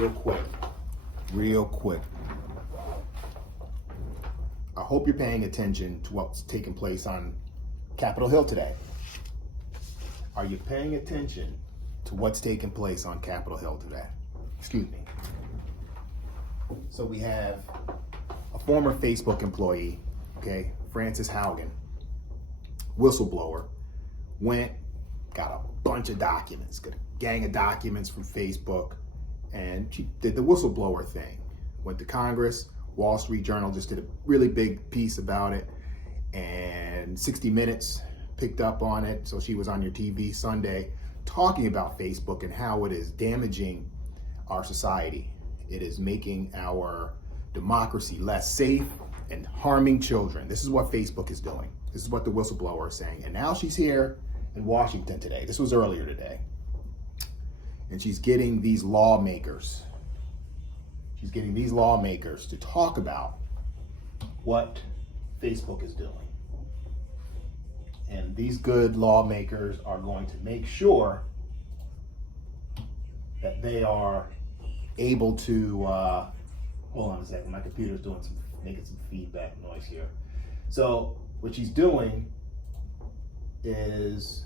real quick. I hope you're paying attention to what's taking place on Capitol Hill today. Are you paying attention to what's taking place on Capitol Hill today? Excuse me. So we have a former Facebook employee, okay, Frances Haugen, whistleblower, got a bunch of documents, got a gang of documents from Facebook, and she did the whistleblower thing. Went to Congress. Wall Street Journal just did a really big piece about it, and 60 Minutes picked up on it. So she was on your TV Sunday talking about Facebook and how it is damaging our society. It is making our democracy less safe and harming children. This is what Facebook is doing. This is what the whistleblower is saying. And now she's here in Washington today. This was earlier today. And she's getting these lawmakers. She's getting these lawmakers to talk about what Facebook is doing. And these good lawmakers are going to make sure that they are able to, hold on a second, my computer's making some feedback noise here. So what she's doing is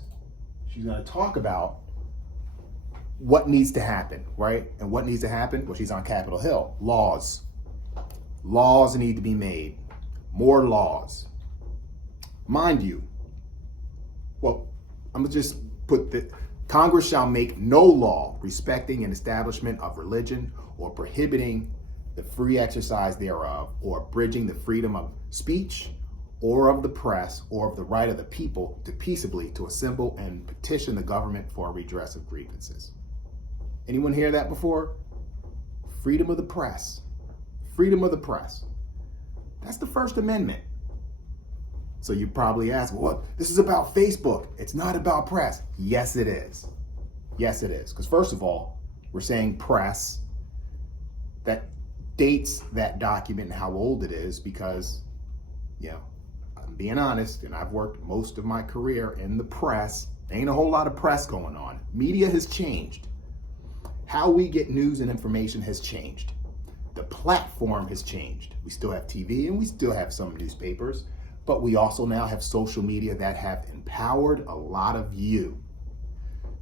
she's going to talk about what needs to happen, right? And what needs to happen? Well, she's on Capitol Hill. Laws need to be made. More laws. Mind you, well, I'm going to just put that Congress shall make no law respecting an establishment of religion or prohibiting the free exercise thereof or abridging the freedom of speech or of the press or of the right of the people to peaceably to assemble and petition the government for a redress of grievances. Anyone hear that before? Freedom of the press. Freedom of the press. That's the First Amendment. So you probably ask, well, this is about Facebook. It's not about press. Yes, it is. Yes, it is. Because first of all, we're saying press. That dates that document and how old it is because, I'm being honest, and I've worked most of my career in the press. There ain't a whole lot of press going on. Media has changed. How we get news and information has changed. The platform has changed. We still have TV and we still have some newspapers, but we also now have social media that have empowered a lot of you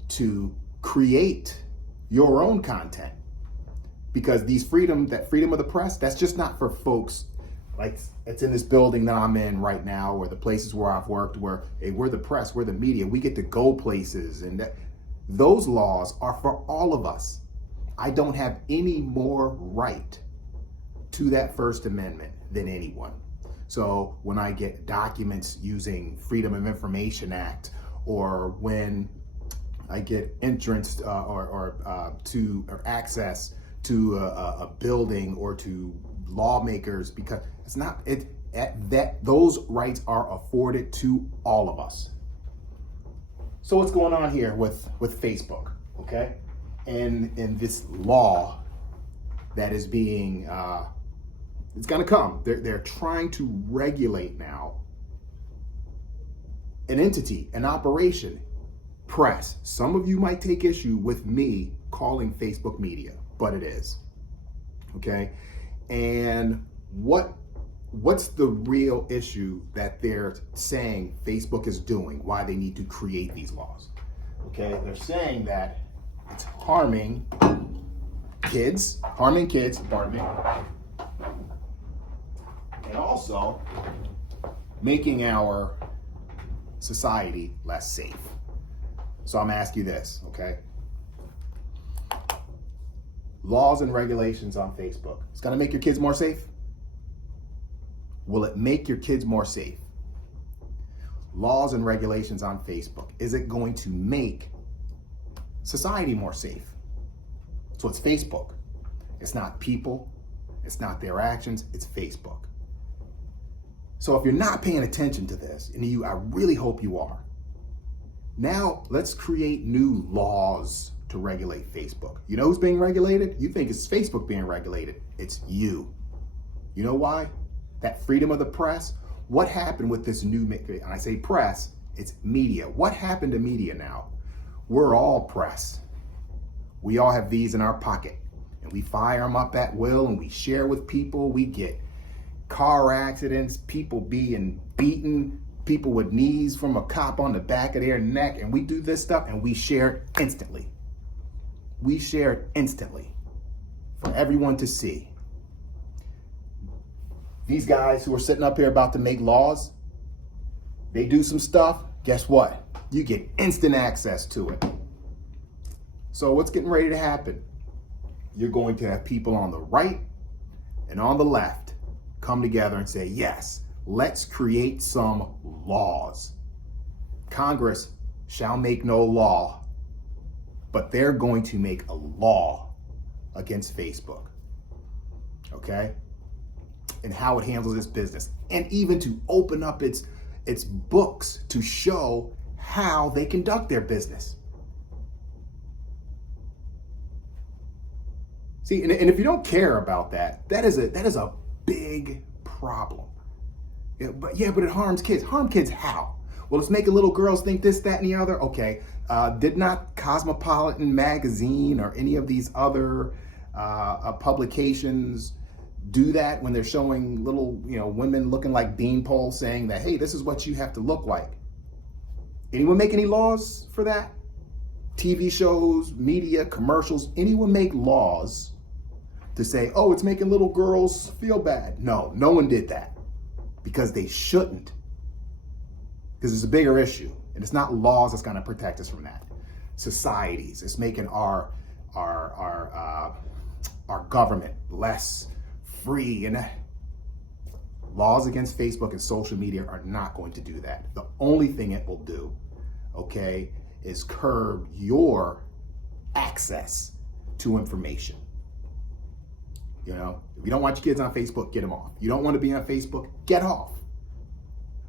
to create your own content. Because that freedom of the press, that's just not for folks like it's in this building that I'm in right now, or the places where I've worked, where hey, we're the press, we're the media, we get to go places, and those laws are for all of us. I don't have any more right to that First Amendment than anyone. So when I get documents using Freedom of Information Act, or when I get entrance or access to a building or to lawmakers, because it's not those rights are afforded to all of us. So what's going on here with Facebook, okay? And this law that is being, it's gonna come. They're trying to regulate now an entity, an operation, press. Some of you might take issue with me calling Facebook media, but it is, okay? And what's the real issue that they're saying Facebook is doing, why they need to create these laws? Okay, they're saying that it's harming kids, pardon me, and also making our society less safe. So I'm asking you this, okay? Laws and regulations on Facebook. It's gonna make your kids more safe? Will it make your kids more safe? Laws and regulations on Facebook. Is it going to make society more safe? So it's Facebook. It's not people. It's not their actions. It's Facebook. So if you're not paying attention to this, and I really hope you are, now let's create new laws to regulate Facebook. You know who's being regulated? You think it's Facebook being regulated. It's you. You know why? That freedom of the press. What happened with this new, and I say press, it's media. What happened to media now? We're all press. We all have these in our pocket. and we fire them up at will and we share with people. We get car accidents, people being beaten, people with knees from a cop on the back of their neck, and we do this stuff and we share it instantly. We share it instantly for everyone to see. These guys who are sitting up here about to make laws, they do some stuff, guess what? You get instant access to it. So what's getting ready to happen? You're going to have people on the right and on the left come together and say, yes, let's create some laws. Congress shall make no law, but they're going to make a law against Facebook. Okay? And how it handles its business. And even to open up its books to show how they conduct their business. See, and if you don't care about that, that is a big problem. But it harms kids. Harm kids how? Well, it's making little girls think this, that, and the other. Okay, did not Cosmopolitan magazine or any of these other publications do that when they're showing little, women looking like beanpoles, saying that, hey, this is what you have to look like? Anyone make any laws for that? TV shows, media, commercials, anyone make laws to say, oh, it's making little girls feel bad? No one did that, because they shouldn't, because it's a bigger issue, and it's not laws that's going to protect us from that. Societies, it's making our government less free, and laws against Facebook and social media are not going to do that. The only thing it will do, okay, is curb your access to information. If you don't want your kids on Facebook, get them off. You don't want to be on Facebook, get off.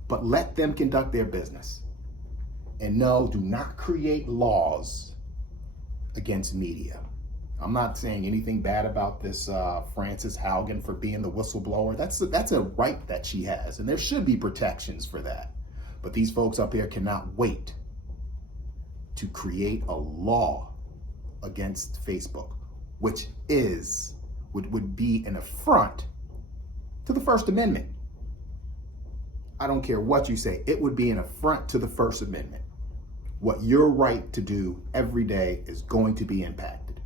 But let them conduct their business. And no, do not create laws against media. I'm not saying anything bad about this Frances Haugen for being the whistleblower. That's a right that she has, and there should be protections for that. But these folks up here cannot wait to create a law against Facebook, which would be an affront to the First Amendment. I don't care what you say, it would be an affront to the First Amendment. What your right to do every day is going to be impacted.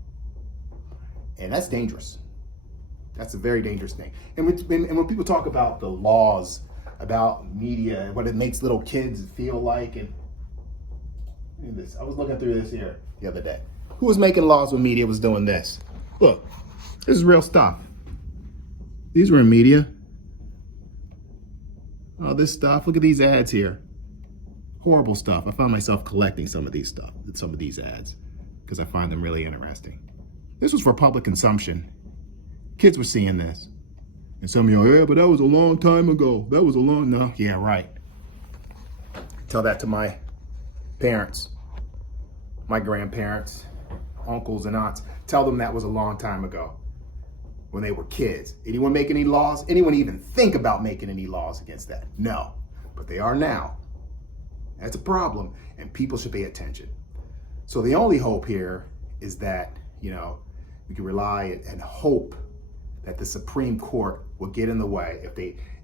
And that's dangerous. That's a very dangerous thing. And when people talk about the laws about media and what it makes little kids feel like, and look at this. I was looking through this here the other day. Who was making laws when media was doing this? Look, this is real stuff. These were in media. All this stuff. Look at these ads here. Horrible stuff. I found myself collecting some of these ads because I find them really interesting. This was for public consumption. Kids were seeing this. And some of you are, yeah, but that was a long time ago. No, yeah, right. Tell that to my parents, my grandparents, uncles and aunts. Tell them that was a long time ago when they were kids. Anyone make any laws? Anyone even think about making any laws against that? No, but they are now. That's a problem, and people should pay attention. So the only hope here is that, we can rely and hope that the Supreme Court will get in the way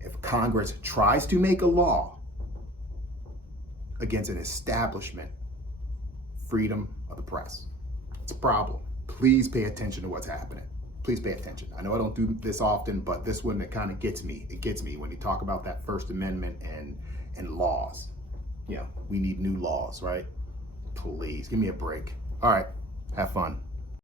if Congress tries to make a law against an establishment freedom of the press. It's a problem. Please pay attention to what's happening. Please pay attention. I know I don't do this often, but this one, it kind of gets me. It gets me when you talk about that First Amendment and laws. We need new laws, right? Please give me a break. All right, have fun.